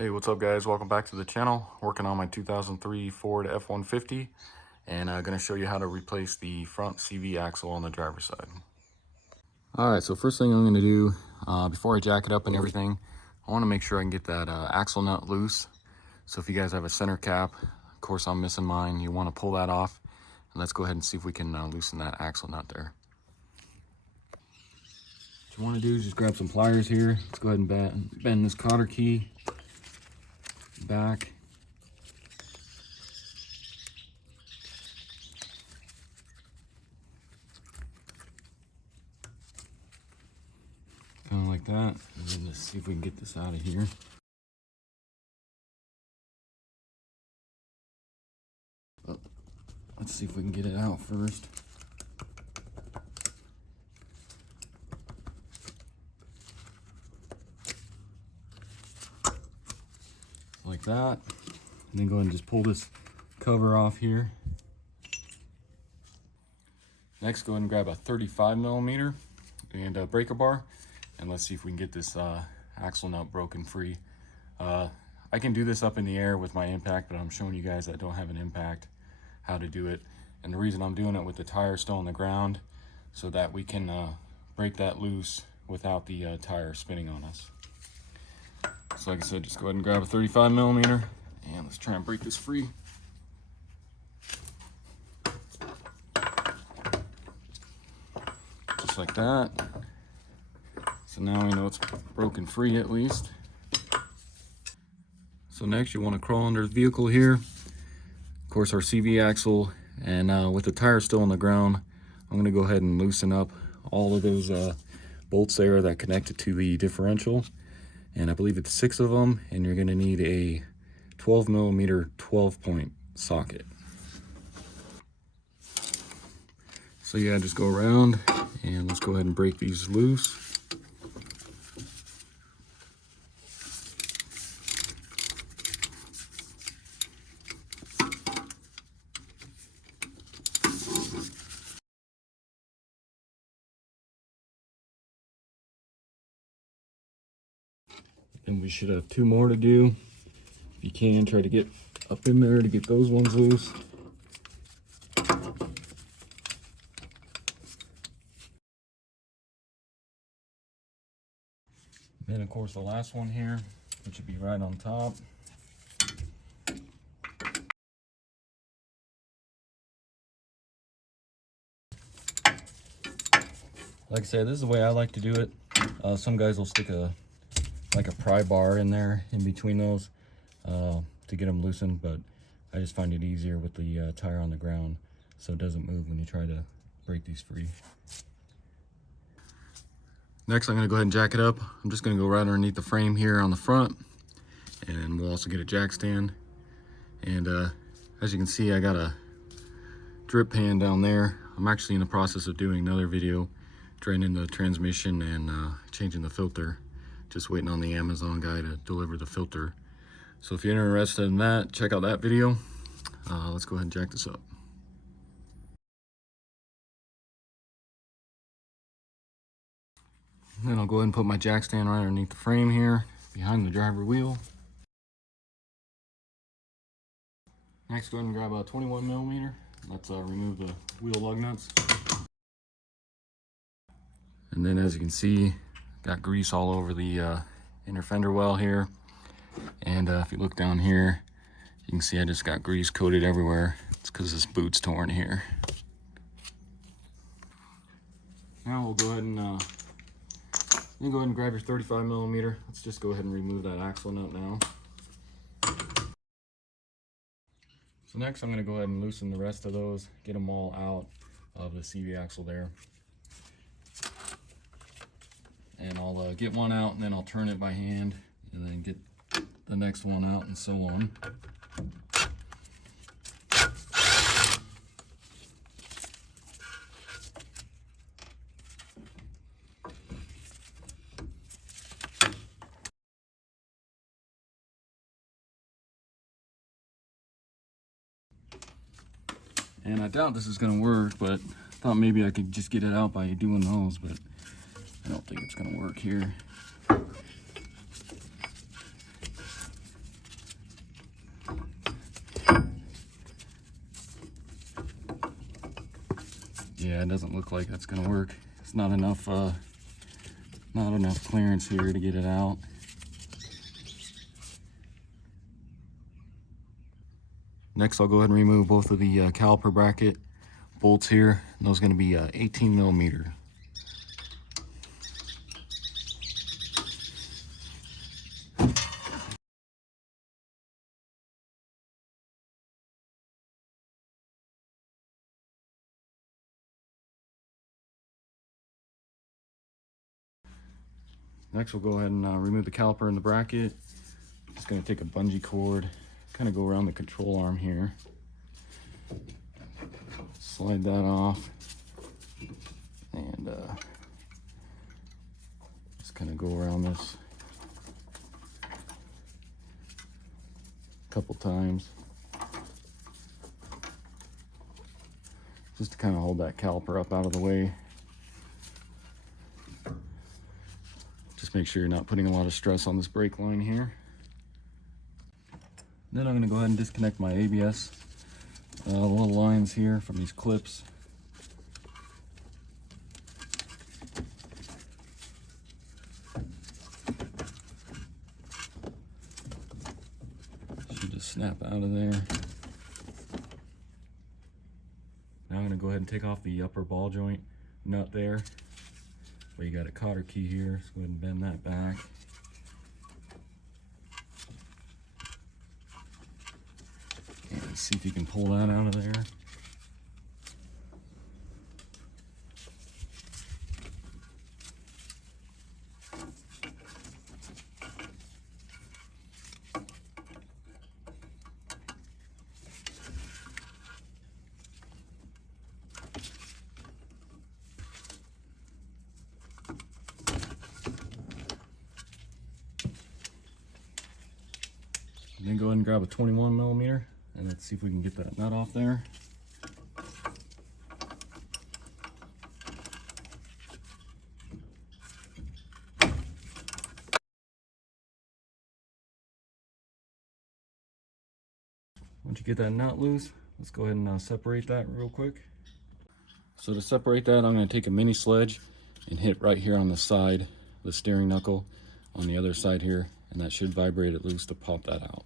Hey, what's up guys? Welcome back to the channel. Working on my 2003 Ford F-150 and I'm going to show you how to replace the front CV axle on the driver's side. Alright, so first thing I'm going to do, before I jack it up and everything, I want to make sure I can get that axle nut loose. So if you guys have a center cap, of course I'm missing mine, you want to pull that off. And let's go ahead and see if we can loosen that axle nut there. What you want to do is just grab some pliers here. Let's go ahead and bend this cotter key back. Kind of like that, and then let's see if we can get this out of here. Oh, let's see if we can get it out first. Like that, and then go ahead and just pull this cover off here. Next, go ahead and grab a 35mm and a breaker bar, and let's see if we can get this axle nut broken free. I can do this up in the air with my impact, but I'm showing you guys that don't have an impact how to do it. And the reason I'm doing it with the tire still on the ground, so that we can break that loose without the tire spinning on us. So like I said, just go ahead and grab a 35mm and let's try and break this free. Just like that. So now we know it's broken free at least. So next you want to crawl under the vehicle here. Of course our CV axle, and with the tire still on the ground, I'm going to go ahead and loosen up all of those bolts there that connect it to the differential. And I believe it's 6 of them, and you're going to need a 12mm 12-point socket. So yeah, just go around and let's go ahead and break these loose. And we should have 2 more to do. If you can, try to get up in there to get those ones loose. Then of course the last one here, which should be right on top. Like I said, this is the way I like to do it. Some guys will stick a pry bar in there in between those to get them loosened, but I just find it easier with the tire on the ground so it doesn't move when you try to break these free. Next, I'm going to go ahead and jack it up. I'm just going to go right underneath the frame here on the front, and we'll also get a jack stand. And as you can see, I got a drip pan down there. I'm actually in the process of doing another video draining the transmission and changing the filter. Just waiting on the Amazon guy to deliver the filter. So if you're interested in that, check out that video. Let's go ahead and jack this up. And then I'll go ahead and put my jack stand right underneath the frame here, behind the driver wheel. Next, go ahead and grab a 21mm. Let's remove the wheel lug nuts. And then as you can see, got grease all over the inner fender well here. And if you look down here, you can see I just got grease coated everywhere. It's because this boot's torn here. Now we'll go ahead and you go ahead and grab your 35mm. Let's just go ahead and remove that axle nut now. So next I'm going to go ahead and loosen the rest of those, get them all out of the CV axle there. And I'll get one out, and then I'll turn it by hand, and then get the next one out, and so on. And I doubt this is going to work, but I thought maybe I could just get it out by doing those, but I don't think it's going to work here. Yeah, it doesn't look like that's gonna work. It's not enough clearance here to get it out. Next, I'll go ahead and remove both of the caliper bracket bolts here. Those are going to be 18 millimeter. Next, we'll go ahead and remove the caliper and the bracket. Just going to take a bungee cord, kind of go around the control arm here. Slide that off. And just kind of go around this a couple times. Just to kind of hold that caliper up out of the way. Just make sure you're not putting a lot of stress on this brake line here. Then I'm going to go ahead and disconnect my ABS little lines here from these clips. Should just snap out of there. Now I'm going to go ahead and take off the upper ball joint nut there. Where you got a cotter key here, so go ahead and bend that back. And see if you can pull that out of there. Then go ahead and grab a 21 millimeter and let's see if we can get that nut off there. Once you get that nut loose, let's go ahead and separate that real quick. So to separate that, I'm going to take a mini sledge and hit right here on the side, the steering knuckle on the other side here, and that should vibrate it loose to pop that out.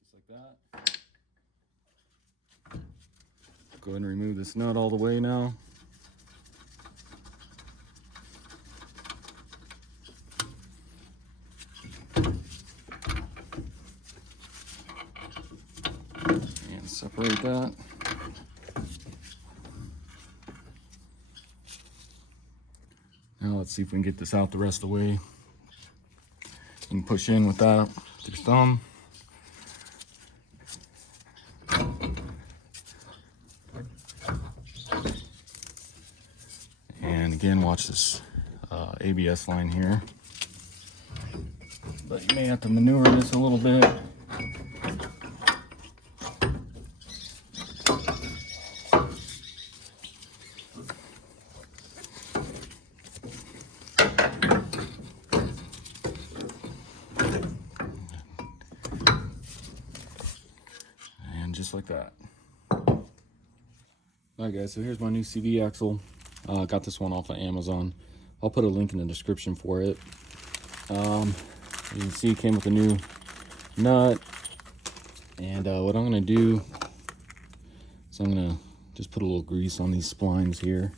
Just like that. Go ahead and remove this nut all the way now. And separate that. Now let's see if we can get this out the rest of the way. You can push in with that with your thumb. And again, watch this ABS line here. But you may have to maneuver this a little bit. Just like that. Alright guys, so here's my new CV axle. Got this one off of Amazon. I'll put a link in the description for it. You can see it came with a new nut. And what I'm going to do is I'm going to just put a little grease on these splines here.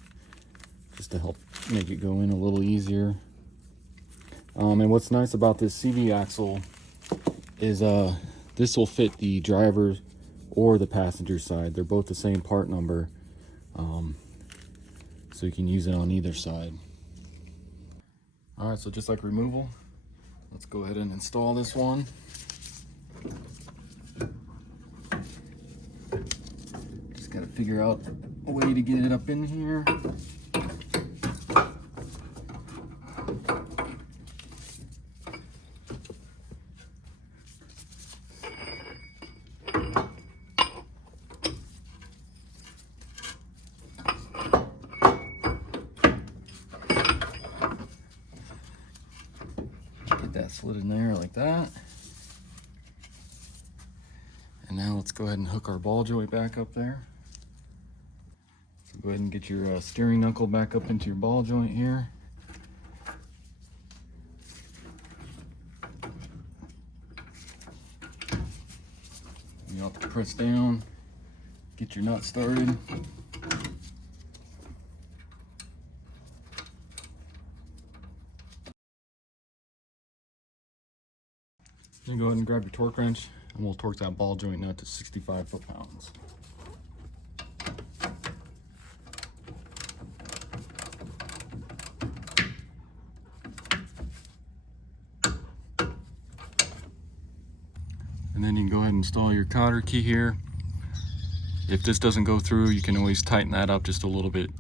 Just to help make it go in a little easier. And what's nice about this CV axle is this will fit the driver or the passenger side. They're both the same part number, so you can use it on either side. All right, so just like removal, let's go ahead and install this one. Just gotta figure out a way to get it up in here. slid in there like that. And now let's go ahead and hook our ball joint back up there. So go ahead and get your steering knuckle back up into your ball joint here. You have to press down, get your nut started. Then go ahead and grab your torque wrench and we'll torque that ball joint nut to 65 foot-pounds. And then you can go ahead and install your cotter key here. If this doesn't go through, you can always tighten that up just a little bit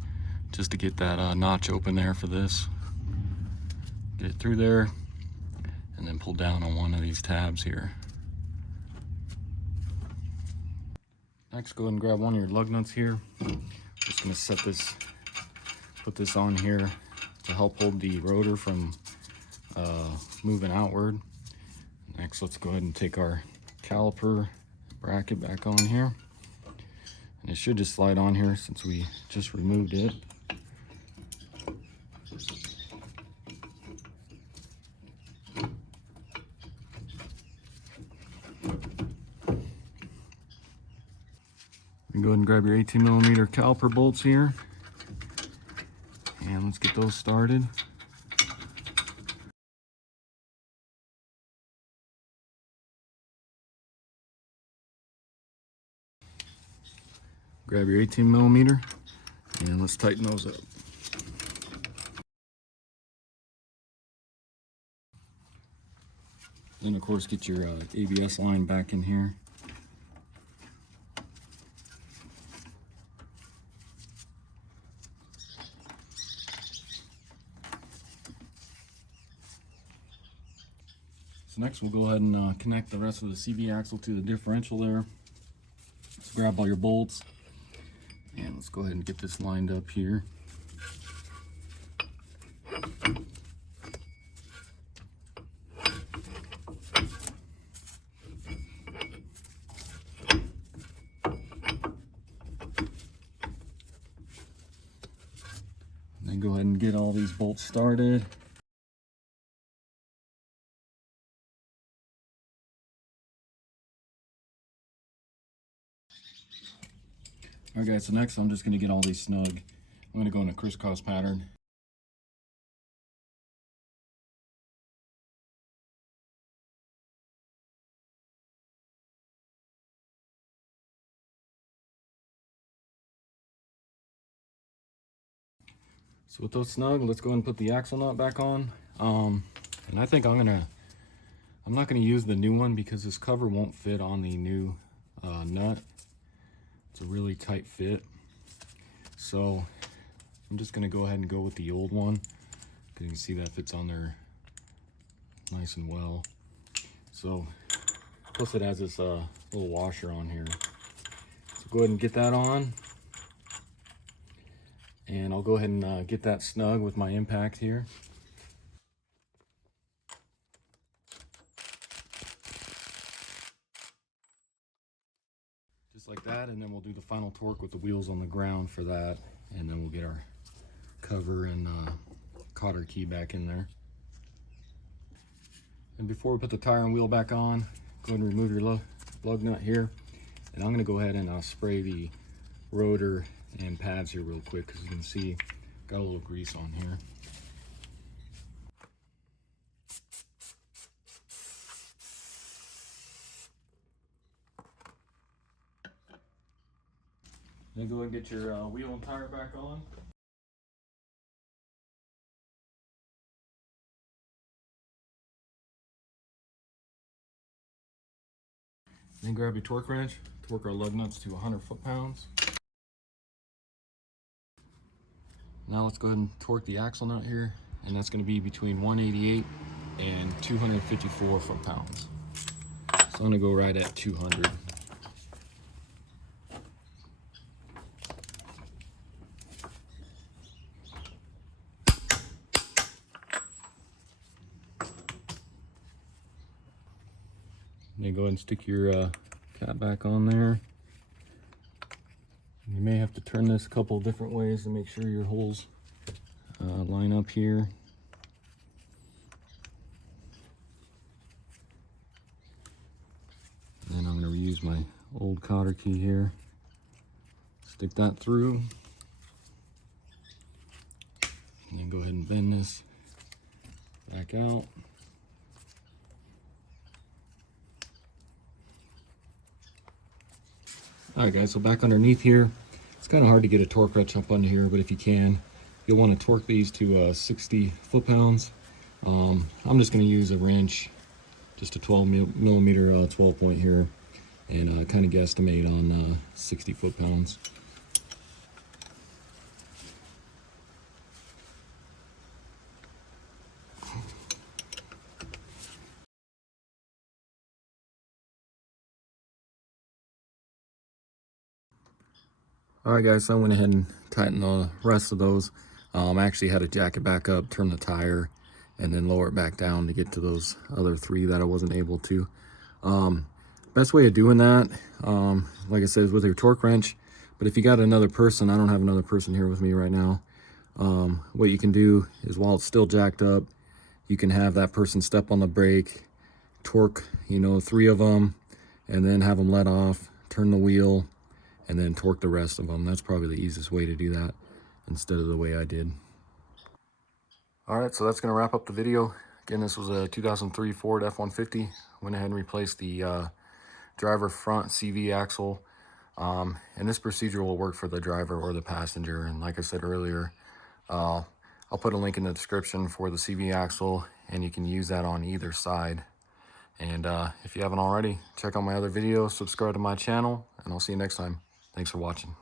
just to get that notch open there for this. Get it through there and then pull down on one of these tabs here. Next, go ahead and grab one of your lug nuts here. Just gonna put this on here to help hold the rotor from moving outward. Next, let's go ahead and take our caliper bracket back on here. And it should just slide on here since we just removed it. And go ahead and grab your 18mm caliper bolts here. And let's get those started. Grab your 18mm and let's tighten those up. Then of course get your ABS line back in here. So next we'll go ahead and connect the rest of the CV axle to the differential there. Let's grab all your bolts and let's go ahead and get this lined up here. And then go ahead and get all these bolts started. Alright guys, so next I'm just going to get all these snug. I'm going to go in a crisscross pattern. So with those snug, let's go ahead and put the axle nut back on. And I think I'm not going to use the new one because this cover won't fit on the new nut. It's a really tight fit. So I'm just going to go ahead and go with the old one. You can see that fits on there nice and well. So plus it has this little washer on here. So go ahead and get that on. And I'll go ahead and get that snug with my impact here. Just like that, and then we'll do the final torque with the wheels on the ground for that, and then we'll get our cover and cotter key back in there. And before we put the tire and wheel back on, go ahead and remove your lug nut here, and I'm going to go ahead and spray the rotor and pads here real quick because you can see got a little grease on here. Then go ahead and get your wheel and tire back on. Then grab your torque wrench, torque our lug nuts to 100 foot-pounds. Now let's go ahead and torque the axle nut here, and that's going to be between 188 and 254 foot-pounds. So I'm going to go right at 200. And then go ahead and stick your cap back on there. You may have to turn this a couple different ways to make sure your holes line up here. And then I'm going to reuse my old cotter key here. Stick that through. And then go ahead and bend this back out. Alright guys, so back underneath here, it's kind of hard to get a torque wrench up under here, but if you can, you'll want to torque these to 60 foot-pounds. I'm just going to use a wrench, just a 12 millimeter 12 point here, and kind of guesstimate on 60 foot-pounds. Alright guys, so I went ahead and tightened the rest of those. I actually had to jack it back up, turn the tire, and then lower it back down to get to those other three that I wasn't able to. Best way of doing that, like I said, is with your torque wrench. But if you got another person, I don't have another person here with me right now. What you can do is while it's still jacked up, you can have that person step on the brake, torque, you know, 3 of them, and then have them let off, turn the wheel, and then torque the rest of them. That's probably the easiest way to do that instead of the way I did. All right, so that's going to wrap up the video. Again, this was a 2003 Ford F-150. Went ahead and replaced the driver front CV axle. And this procedure will work for the driver or the passenger. And like I said earlier, I'll put a link in the description for the CV axle, and you can use that on either side. And if you haven't already, check out my other videos, subscribe to my channel, and I'll see you next time. Thanks for watching.